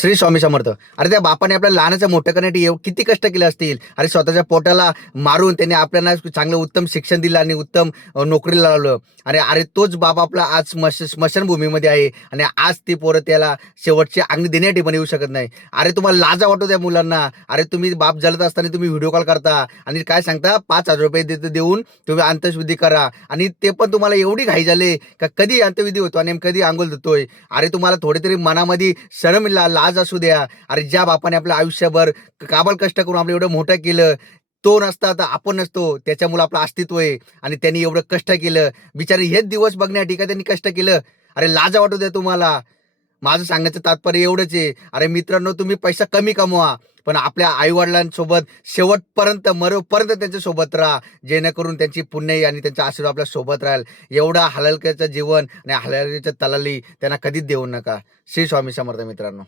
श्री स्वामी समर्थ. अरे त्या बापाने आपल्याला लहानाचं मोठं करण्यासाठी किती कष्ट केले असतील. अरे स्वतःच्या पोटाला मारून त्यांनी आपल्याला चांगलं उत्तम शिक्षण दिलं आणि उत्तम नोकरीला लावलं. अरे अरे तोच बाप आपला आज स्मशानभूमीमध्ये आहे आणि आज ती पोरं त्याला शेवटची अंग देण्यासाठी पण येऊ शकत नाही. अरे तुम्हाला लाजा वाटतो त्या मुलांना. अरे तुम्ही बाप जळत असताना तुम्ही व्हिडिओ कॉल करता आणि काय सांगता, ₹5,000 देऊन तुम्ही अंत्यविधी करा आणि ते पण तुम्हाला एवढी घाई झाली का कधी अंत्यविधी होतो आणि कधी अंघोळ धुतोय. अरे तुम्हाला थोडी तरी मनामध्ये शरम लाज असू द्या. अरे ज्या बापाने आपलं आयुष्यभर काबाड कष्ट करून आपलं एवढं मोठं केलं, तो नसता तर आपण नसतो. त्याच्यामुळे आपलं अस्तित्व आहे आणि त्यांनी एवढं कष्ट केलं. बिचारे हेच दिवस बघण्यासाठी का त्यांनी कष्ट केलं. अरे लाज वाटू द्या तुम्हाला. माझं सांगण्याचं तात्पर्य एवढंच आहे. अरे मित्रांनो, तुम्ही पैसा कमी कमवा, पण आपल्या आई-वडिलांसोबत शेवटपर्यंत मरेपर्यंत त्यांच्यासोबत राहा. जेणेकरून त्यांची पुण्याई आणि त्यांचा आशीर्वाद आपल्या सोबत राहील. एवढा हलाखीचं जीवन आणि हलाखीचं तलाली त्यांना कधीच देऊ नका. श्री स्वामी समर्थ मित्रांनो.